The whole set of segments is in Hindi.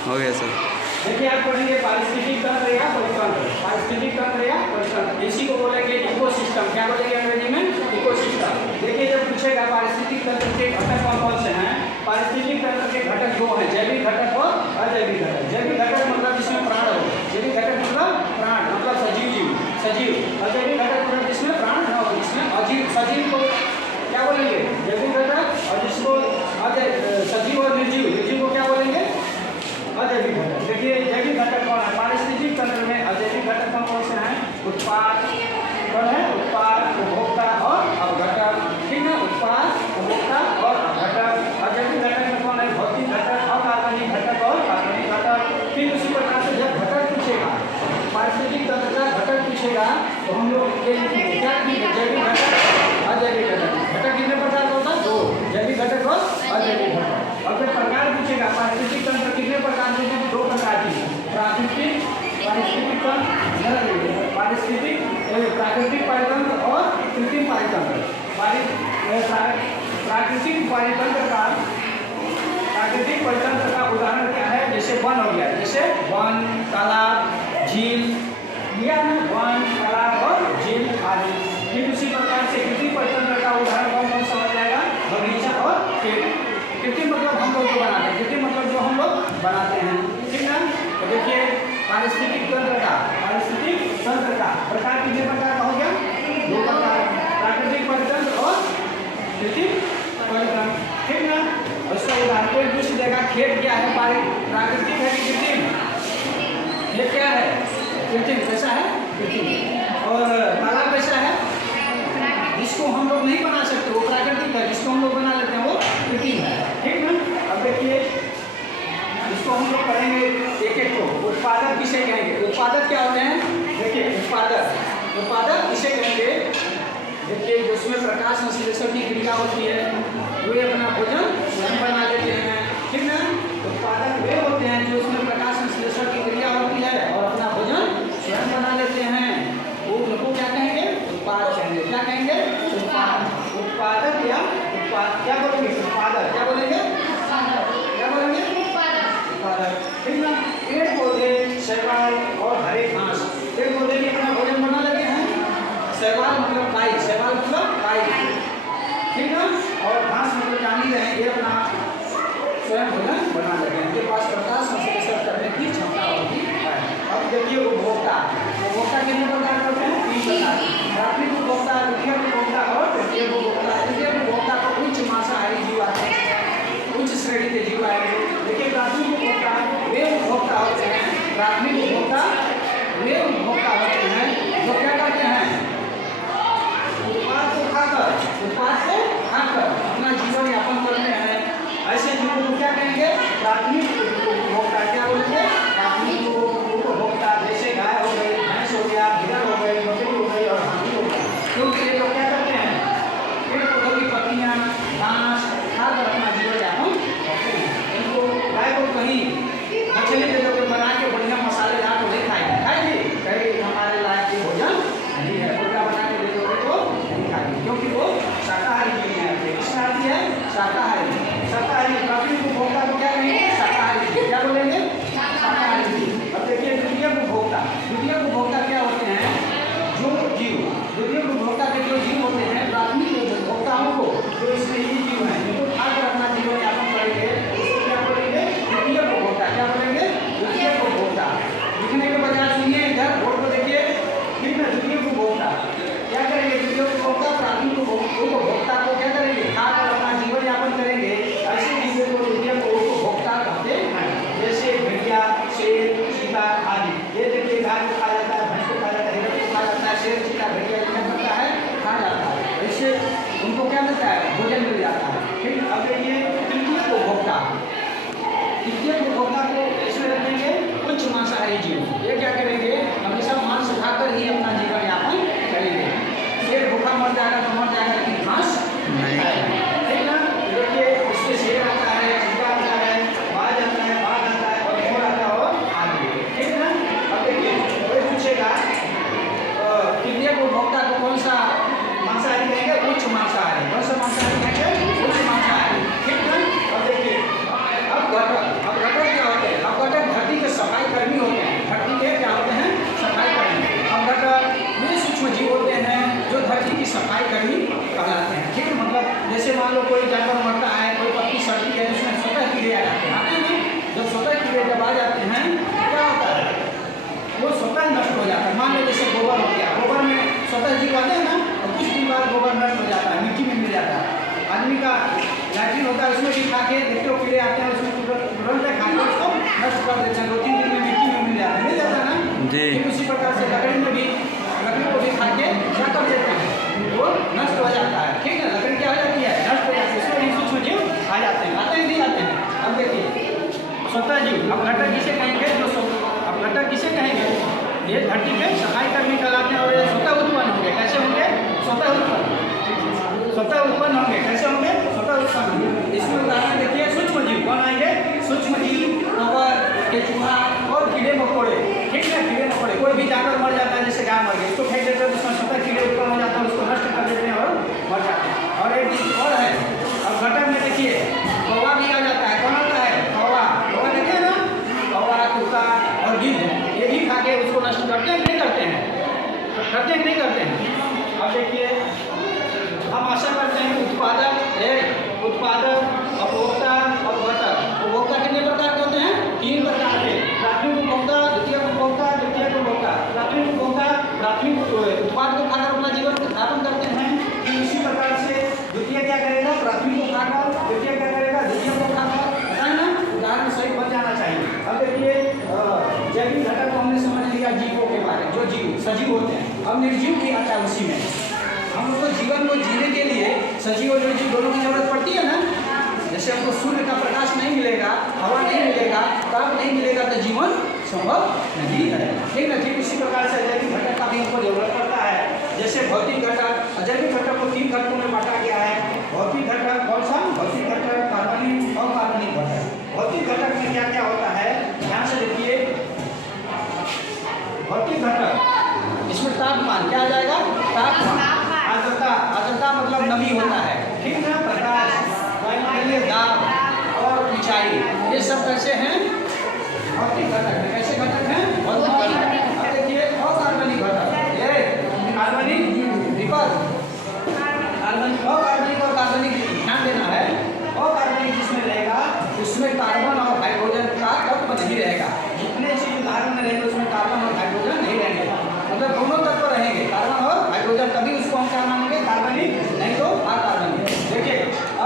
हो गया सर। देखिए आप पढ़ेंगे पारिस्थितिक तंत्र या परितंत्र, पारिस्थितिक तंत्र या परितंत्र, इसी को बोलेंगे इकोसिस्टम। क्या बोलेंगे अंग्रेजी में? इकोसिस्टम। देखिए जब पूछेगा पारिस्थितिक तंत्र के घटक कौन कौन से हैं, पारिस्थितिक तंत्र के घटक दो हैं, जैविक घटक और अजैविक घटक। जैविक घटक मतलब जिसमें प्राण हो, जैविक घटक मतलब प्राण मतलब सजीव जीव, सजीव। अजैविक घटक मतलब जिसमें प्राण न हो, जिसमें अजीव सजीव को क्या बोलेंगे? जैविक घटक। और जिसको सजीव और निर्जीव, निर्जीव को क्या बोलेंगे? अजैविक घटक। देखिए जैविक घटक कौन है पारिस्थितिक तंत्र में? अजैविक घटक कौन से हैं? उत्पाद कौन है? उत्पाद, उपभोक्ता और अवघटक। ठीक है, उत्पाद, उपभोक्ता और अवघटक। अजैविक घटक में कौन है? भौतिक घटक, अकार्बनिक घटक और कार्बनिक घटक। फिर उसी प्रकार से जब घटक पूछेगा, पारिस्थितिक तंत्र का घटक पूछेगा तो हम लोग क्या जैविक घटक, अजैविक घटक। घटक कितने प्रकार का होता है? दो, जैविक घटक और अजैविक घटक। और जब प्रकार पूछेगा पारिस्थितिक तंत्र कितने प्रकार के हैं? दो प्रकार की है, प्राकृतिक पारिस्थितिक तंत्र, पारिस्थितिक प्राकृतिक पारितंत्र और कृत्रिम पारितंत्र। प्राकृतिक पारितंत्र का, प्राकृतिक पारितंत्र का उदाहरण क्या है? जैसे वन हो गया, जैसे वन, तालाब, झील, लिया ना, वन, तालाब और झील आदि। फिर उसी प्रकार से कृत्रिम पारितंत्र का उदाहरण कौन कौन समझ जाएगा? बगीचा और खेत। कृत्रिम मतलब हम लोग जो बनाते हैं, कृत्रिम मतलब जो हम लोग बनाते हैं। ठीक है, तो देखिए पारिस्थितिक तंत्र का, पारिस्थितिक तंत्र का प्रकार कितने प्रकार का हो गया? दो प्रकार, प्राकृतिक पारितंत्र और कृत्रिम पारितंत्र। ठीक ना, उसका उदाहरण कोई पूछ देगा खेत क्या है, प्राकृतिक है कि कृत्रिम? खेत क्या है? कृत्रिम। कैसा है? कृत्रिम। और तालाब कैसा है? जिसको हम लोग नहीं बना सकते वो प्राकृतिक है, जिसको हम लोग बना लेते हैं वो कृत्रिम है। ठीक ना, अब देखिए इसको हम लोग पढ़ेंगे एक एक को। उत्पादक किसे कहेंगे? उत्पादक क्या होते हैं? देखिए उत्पादक, उत्पादक किसे कहेंगे? देखिए जिसमें प्रकाश संश्लेषण की क्रिया होती है, वे अपना भोजन स्वयं बना लेते हैं। ठीक ना, उत्पादक वे होते हैं जो उसमें प्रकाश संश्लेषण की क्रिया होती है और अपना भोजन स्वयं बना लेते हैं, वो उनको क्या कहेंगे? उत्पाद कहेंगे। क्या कहेंगे? उत्पाद। उत्पादक या उत्पाद क्या बोलेंगे? उत्पादक। क्या बोलेंगे? क्या बोलेंगे? उत्पादक। ठीक ना, पेड़ पौधे, शैवाल और हरे घास, पेड़ पौधे भी अपना भोजन बना लेते हैं। शैवाल मतलब काई, शैवाल मतलब काई। ठीक ना, और घास मतलब जानी रहे ये अपना स्वयं भोजन बना लेते हैं, इनके पास प्रकाश संश्लेषण करने की क्षमता होती है। अब देखिए उपभोक्ता, उपभोक्ता कितने प्रकार के होते हैं? तीन प्रकार, प्राथमिक उपभोक्ता, द्वितीयक उपभोक्ता और तृतीयक उपभोक्ता। तृतीयक उपभोक्ता को उच्च मांसाहारी जीव आते हैं, उच्च श्रेणी के जीव आएंगे। देखिए प्राथमिक उपभोक्ता वे उपभोक्ता होते हैं, प्राथमिक उपभोक्ता वे उपभोक्ता होते हैं जो क्या करते हैं? उत्पाद को खाकर, उत्पाद को खाकर अपना जीवन यापन करते हैं। ऐसे जीवों को क्या कहेंगे? प्राथमिक उपभोक्ता। क्या बोलेंगे? प्राथमिक उपभोक्ता। जैसे गाय हो गई, भैंस हो गया, भेड़ हो गई, बकरी हो गई और हाथी हो गया। क्योंकि ये लोग क्या करते हैं? पेड़ पौधों की पत्तियां, घास खाकर अपना जीवन यापन करते हैं। इनको गाय को कहीं मछली दे दो बना के बढ़िया मसालेदार तो नहीं खाएगी, खाएगी कहीं हमारे लायक ये भोजन नहीं है, मुर्गा बना के दे दोगे तो नहीं खाएगी, क्योंकि वो शाकाहारी जीव है। किसका आती है? शाकाहारी। शाकाहारी प्राथमिक उपभोक्ता को क्या कहेंगे? शाकाहारी। क्या बोलेंगे? शाकाहारी। अब देखिए द्वितीयक उपभोक्ता, द्वितीयक उपभोक्ता क्या होते हैं? जो जीव, द्वितीयक उपभोक्ता के जो जीव होते हैं, प्राथमिक उपभोक्ताओं को जो इसमें ये जीव हैं जिनको खाकर अपना जीवन यापन करेंगे, उसको क्या बोलेंगे? द्वितीयक उपभोक्ता। क्या बोलेंगे? द्वितीयक उपभोक्ता। लिखने के बजाय सुनिए इधर बोर्ड को देखिए। ठीक है, द्वितीयक उपभोक्ता क्या करेंगे? द्वितीयक उपभोक्ता प्राथमिक उपभोक्ता को क्या करेंगे? खाकर अपना जीवन यापन करेंगे। ऐसे जीवों को द्वितीयक उपभोक्ता कहते हैं, जैसे भेड़िया, शेर, चीता आदि। ये देखिए गाय को खा जाता है, भैंस को खा जाता है, हिरण को खा जाता है, शेर, चीता, भेड़िया क्या करता है? खा जाता है। ऐसे उनको क्या मिलता है? भोजन मिल जाता है। ठीक, अब देखिए तृतीयक उपभोक्ता, तृतीयक उपभोक्ता को इसमें रखेंगे उच्च मांसाहारी जीव। ये क्या करेंगे? हमेशा मांस खाकर ही अपना जीवन यापन करेंगे। शेर भूखा मर जाएगा तो मर जाएगा, लेकिन घास नहीं खाएगा। ठीक ना, देखिए उसके शेर आता है, चीता आता है, बाज आता है, बाघ आता है और मोर आता है और आदि। ठीक ना, अब देखिए कोई पूछेगा तृतीयक उपभोक्ता को कौन सा मांसाहारी कहेंगे? उच्च मांसाहारी। कौन सा मांसाहारी कहेंगे? उच्च मांसाहारी। ठीक ना, अब देखिए अब घटक, अब घटक क्या होते हैं? अब घटक कीड़े जब आ जाते हैं क्या होता है, वो स्वतः नष्ट हो जाता है। मान लो जैसे गोबर हो गया, गोबर में स्वतः जीव आते हैं ना, और कुछ दिन बाद गोबर नष्ट हो जाता है, मिट्टी में मिल जाता है। आदमी का लैट्रिन होता है, उसमें भी खा के देखते हो कीड़े आते हैं, उसमें तुरंत खा के उसको नष्ट कर देते हैं, 2-3 दिन में मिट्टी में मिल जाता है ना जी। उसी प्रकार से लकड़ी में भी, लकड़ी को भी खा के क्या कर देते हैं, वो नष्ट हो जाता है। ठीक है, लकड़ी क्या हो जाती है, नष्ट हो जाती है, उसमें भी सूक्ष्म जीव आ जाते हैं, आते हैं नहीं आते हैं। अब देखिए स्वतः जीव, अब घटक किसे कहेंगे, जो अब घटक किसे कहेंगे, ये धरती पे सफाई करने कहलाते हैं और ये स्वतः उत्पन्न होंगे। कैसे होंगे, स्वतः उत्पन्न, स्वतः उत्पन्न होंगे। कैसे होंगे, स्वतः उत्पन्न होंगे। इसमें उदाहरण देखिए, सूक्ष्म जीव कौन आएंगे, सूक्ष्म जीव, कवक, केंचुआ और कीड़े मकोड़े। ठीक है, कीड़े मकोड़े, कोई भी जानवर मर जाता है, जैसे गाय मर गई, इसको फेंक देते हैं, उसमें स्वतः कीड़े उत्पन्न हो जाते हैं, उसको नष्ट कर देते हैं और मर जाते हैं। और एक चीज और है, अब घटक में देखिए कौवा भी आ जाता है। कौन आता है, कौवा, कौवा देखिए ना, कौवा, कुत्ता और गिद्ध, ये भी खा के उसको नष्ट करते हैं, नहीं करते हैं, करते हैं नहीं करते हैं। अब देखिए हम आशा करते हैं कि उत्पादक, उपभोक्ता और घटक। उपभोक्ता कितने प्रकार के होते हैं, 3 प्रकार के, प्राथमिक उपभोक्ता, द्वितीयक उपभोक्ता, तृतीयक उपभोक्ता। प्राथमिक उपभोक्ता प्राथमिक उत्पाद को खाकर अपना जीवन यापन करते हैं, फिर उसी प्रकार से द्वितीय क्या करेगा, प्राथमिक को खाकर, तृतीय क्या करेगा, द्वितीय को खाकर, है ना, उदाहरण सही बन जाना चाहिए। अब देखिए जैविक घटक को हमने समझ लिया जीवों के बारे में, जो जीव सजीव होते हैं। अब निर्जीव भी आता है उसी में, हम लोग को जीवन को जीने के लिए सजीव और निर्जीव दोनों की जरूरत पड़ती है ना। जैसे हमको सूर्य का प्रकाश नहीं मिलेगा, हवा नहीं मिलेगा, ताप नहीं मिलेगा, तो जीवन संभव नहीं है। ठीक ना, ठीक उसी प्रकार से जैविक घटक का भी हमको जरूरत पड़ता है। जैसे भौतिक घटक, जैविक घटक को 3 घटकों में बांटा गया है। भौतिक घटक कौन सा, भौतिक घटक, कार्बनिक और कार्बनिक घटक। भौतिक घटक में क्या क्या होता है, ध्यान से देखिए। भौतिक घटक, इसमें तापमान क्या आ जाएगा, तापमान, आर्द्रता, आर्द्रता मतलब नमी होता है, ठीक ना, प्रकाश, वायुमंडलीय दाब और ऊंचाई, ये सब कैसे हैं, भौतिक घटक है। कैसे घटक हैं, भौतिक घटक। अब देखिए अकार्बनिक घटक, ये कार्बनिक विपद, कार्बनिक, अकार्बनिक और कार्बनिक ध्यान देना है। अकार्बनिक जिसमें रहेगा उसमें कार्बन और हाइड्रोजन का तत्व नहीं रहेगा। जितने चीज उदाहरण में रहेंगे उसमें कार्बन और हाइड्रोजन नहीं रहेंगे, मतलब दोनों तत्व रहेंगे, कार्बन और हाइड्रोजन, तभी उसको हम क्या मानेंगे, कार्बनिक, नहीं तो अकार्बनिक। देखिए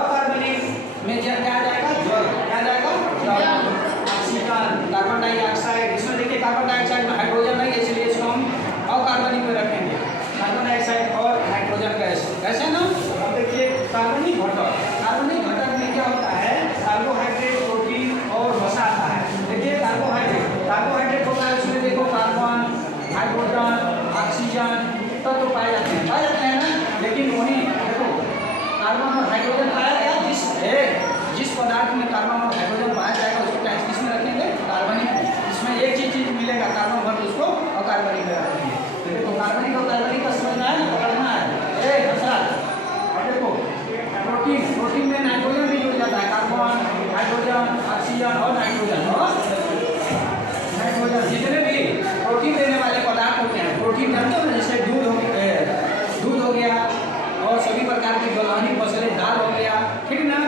अकार्बनिक में क्या आ जाएगा, जल, क्या आ जाएगा, जल, ऑक्सीजन, कार्बन डाइऑक्साइड। इसमें देखिए कार्बन डाइऑक्साइड में हाइड्रोजन नहीं है, इसलिए इसको हम अकार्बनिक में रखेंगे, कार्बन डाइऑक्साइड और हाइड्रोजन गैस, कैसे ना। अब देखिए कार्बनिक घटक, कार्बनिक घटक में क्या होता है, कार्बोहाइड्रेट, प्रोटीन और वसा आता है। देखिए कार्बोहाइड्रेट, कार्बोहाइड्रेट होता है, उसमें देखो कार्बन, हाइड्रोजन, ऑक्सीजन तत्व पाए जाते हैं ना। लेकिन वही देखो कार्बन और हाइड्रोजन पाया गया, जिस पदार्थ में कार्बन और हाइड्रोजन पाया जाएगा उसको क्या किसमें रखेंगे, कार्बनिक में। इसमें एक चीज मिलेगा कार्बन भर, उसको अकार्बनिक में रखेंगे। देखो कार्बनिक और कार्बनिक का समझना है, पकड़ना है। अब देखो प्रोटीन, प्रोटीन में नाइट्रोजन भी जुड़ जाता है, कार्बन, हाइड्रोजन, ऑक्सीजन और नाइट्रोजन, जितने भी प्रोटीन देने वाले पदार्थ होते हैं, प्रोटीन जानते हो ना, जैसे दूध हो गया और सभी प्रकार की दलहनी फसलें, दाल हो गया, ठीक ना,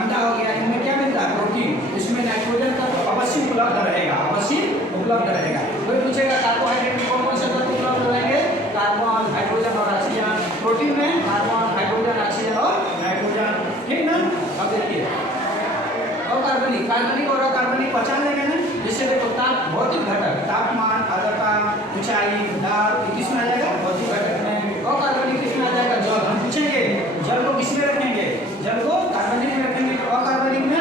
अंडा हो गया, इनमें क्या मिलता है, प्रोटीन। इसमें नाइट्रोजन का तो अवश्य उपलब्ध रहेगा, अवश्य उपलब्ध रहेगा। कोई पूछेगा कार्बोहाइड्रेट में कौन कौन से तत्व उपलब्ध रहेंगे, कार्बन, हाइड्रोजन और ऑक्सीजन। प्रोटीन में कार्बन, हाइड्रोजन, ऑक्सीजन और नाइट्रोजन, ठीक ना। अब देखिए अकार्बनिक, कार्बनिक और अकार्बनिक पहचान लेंगे ना। जैसे देखो ताप, भौतिक घटक, तापमान, आर्द्रता, ऊंचाई, दाब, किसमें आ जाएगा, भौतिक घटक में। अकार्बनिक किसमें आ जाएगा, जल। हम पूछेंगे जल को किसमें रखेंगे, जल को कार्बनिक में रखेंगे, तो अकार्बनिक में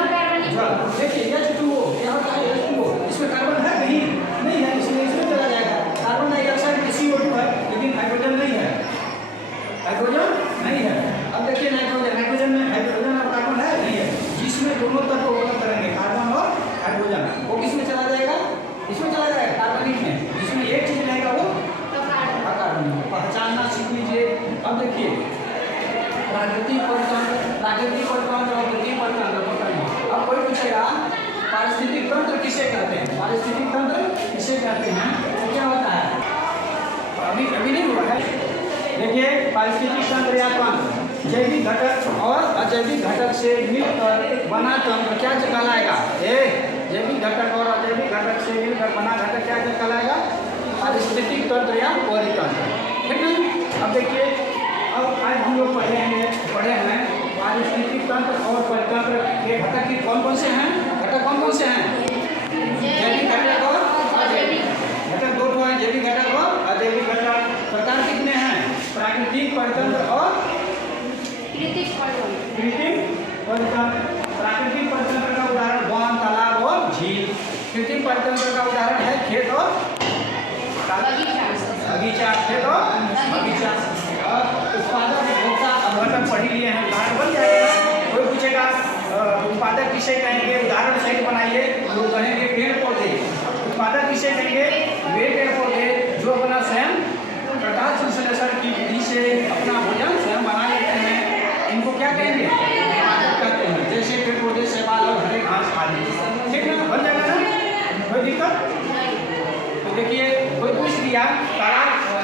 जल। देखिए H2O क्या होता है, H2O, इसमें कार्बन है कहीं नहीं है, इसलिए इसमें चला जाएगा। कार्बन डाइऑक्साइड में CO2 है, लेकिन हाइड्रोजन नहीं है, हाइड्रोजन नहीं है। अब देखिए नाइट्रोजन, नाइट्रोजन में हाइड्रोजन और कार्बन है नहीं है, जिसमें दोनों तत्व उपलब्ध करेंगे, कार्बन और हाइड्रोजन, वो किसमें चला जाएगा, इसमें चला जाएगा, कार्बनिक में। जिसमें एक चीज रहेगा वो अकार्बनिक, पहचानना सीख लीजिए। अब देखिए प्राकृतिक परितंत्र, प्राकृतिक परितंत्र और कृत्रिम परितंत्र पकड़िए। अब कोई पूछेगा पारिस्थितिक तंत्र किसे कहते हैं, पारिस्थितिक तंत्र किसे कहते हैं, तो क्या होता है, अभी नहीं हुआ है। देखिए पारिस्थितिक तंत्र या तंत्र जैविक घटक और अजैविक घटक से मिलकर बना तंत्र क्या कहलाएगा, जैविक घटक पारिस्थितिक तंत्र और परितंत्र के घटक की कौन कौन से हैं? घटक कौन कौन से हैं? जैविक घटक और अजैविक घटक। दो है जैविक घटक और अजैविक घटक। प्रकार कितने हैं? प्राकृतिक, परितंत्र और कृत्रिम परितंत्र। प्राकृतिक परितंत्र का उदाहरण वन, तालाब और झील। कृत्रिम परितंत्र का उदाहरण है खेत और बगीचा। खेत और बगीचा। और उत्पादक, उपभोक्ता, अब घटक पढ़ ही लिए हैं, उदाहरण बन जाएगा। कोई पूछेगा उत्पादक किसे कहेंगे, उदाहरण सहित बनाइए। लोग कहेंगे पेड़ पौधे। उत्पादक किसे कहेंगे? वे पेड़ पौधे जो अपना स्वयं प्रकाश संश्लेषण की विधि से अपना भोजन स्वयं बना लेते हैं। इनको क्या कहेंगे? कहते हैं। जैसे पेड़ पौधे, शैवाल और हरे घास आदि। ठीक ना, बन जाएगा ना, कोई दिक्कत? तो देखिए कोई पूछ दिया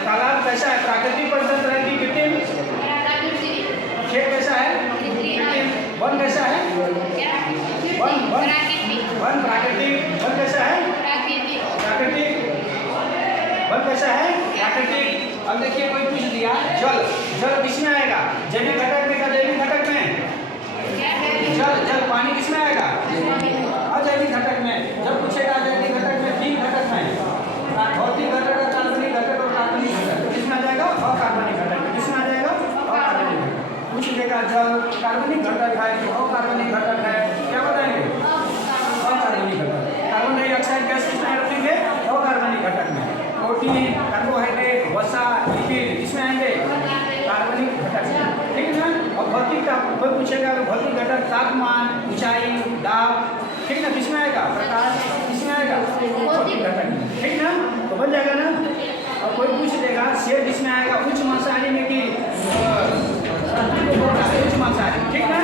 तालाब कैसा है? प्राकृतिक परितंत्र है कि कृत्रिम? खेत कैसा है? कृत्रिम। वन कैसा है? वन प्राकृतिक। वन कैसा है? प्राकृतिक। वन कैसा है? प्राकृतिक। अब देखिए कोई पूछ दिया जल किसमें आएगा? जैविक घटक में का जैविक घटक में? जल पानी किसमें आएगा? अजैविक घटक में। जब पूछेगा अजैविक घटक में, तीन घटक में, भौतिक घटक, कार्बनिक घटक और कार्बनिक घटक। किसमें आ जाएगा? अकार्बनिक घटक। किसमें आ जाएगा? अकार्बनिक घटक। पूछ लेगा जल कार्बनिक घटक है कि अकार्बनिक घटक है, क्या बताएंगे? अकार्बनिक घटक। कार्बन डाइऑक्साइड गैस किसमें रखेंगे? अकार्बनिक घटक में। प्रोटीन, कार्बोहाइड्रेट, वसा, लिपिड किसमें आएंगे? कार्बनिक घटक में। ठीक है ना। और भौतिक का कोई पूछेगा तो भौतिक घटक तापमान, ऊंचाई, दाब, ठीक ना, किसमें आएगा? प्रकाश, किसमें आएगा? भौतिक घटक में। ठीक ना, तो बन जाएगा ना। और कोई पूछ देगा शेर किसमें आएगा? उच्च मांसाहारी में कि उच्च मांसाहारी? ठीक ना,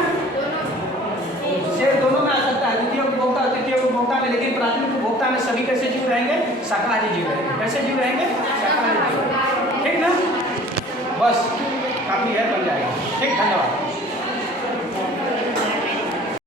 शेर दोनों में आ सकता है, द्वितीय उपभोक्ता और तृतीय उपभोक्ता में। लेकिन प्राथमिक उपभोक्ता में सभी कैसे जीव रहेंगे? शाकाहारी जीव रहेंगे। कैसे जीव रहेंगे? शाकाहारी जीव। ठीक ना, बस काफी है, बन जाएगा। ठीक, धन्यवाद।